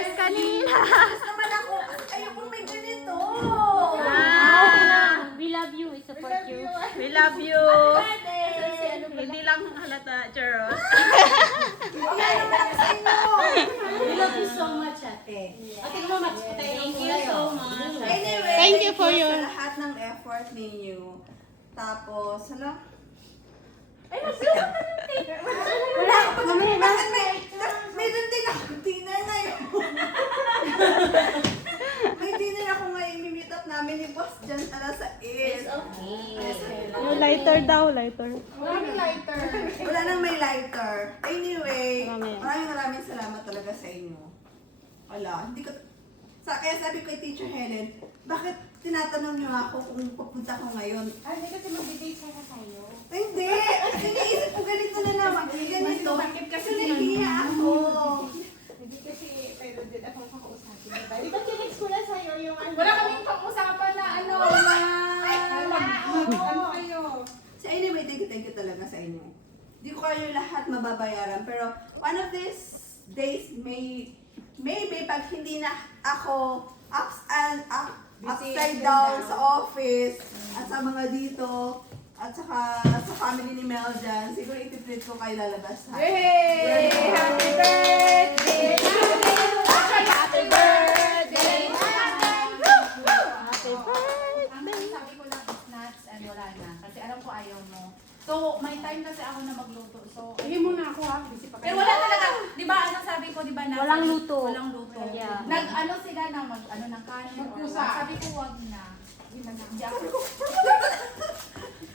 flowers kanina. Naman ako, ayoko may ganito. We love you. We support you. We love you. Hindi lang halata, Churros. Okay naman ako sa inyo. We love you so much, ate. Ate, much. Thank you so much. Anyway, Thank you for your- sa lahat ng effort ninyo. Tapos, hala? Ay, magsulat ka ng tape. Wala ako pa bakit mayroon din ako dinner ngayon. May dinner ako ngayon, mi-meet up namin ni Boss dyan alas 6. Okay. Yung lighter daw, lighter. Wala nang may lighter. Anyway, Mamaya. maraming salamat talaga sa inyo. Wala, hindi ko... Kaya sabi ko kay Teacher Helen, bakit tinatanong niyo ako kung pupunta ko ngayon? Hindi kasi mag-date siya sa'yo. Hindi! Iniisip ko ganito na naman. Ganito. Kasi nahihiya ako. Hindi kasi, pero din ako kakausapin. Di ba tinext ko na sa'yo yung ano? Wala kaming pag-usapan na ano kayo. So anyway, thank you talaga sa inyo. Hindi ko kayo lahat mababayaran, pero one of these days, maybe pag hindi na ako upside down sa office at sa mga dito at saka sa family ni Mel dyan, siguro itiplit ko kayo lalabas ha. Yay! Happy birthday! Happy birthday! Ang sabi ko lang is nuts and wala na. Kasi alam ko ayaw mo. So, may time kasi ako na magluto. So, Hindi mo na ako ha. Busy pa pero wala talaga. Di ba, ano sabi ko, di ba? na- Walang luto. Walang luto. Yeah. Nag-ano sila na mag-ano ng kanin. Magkusa. Sabi ko, wag na. Hindi ako.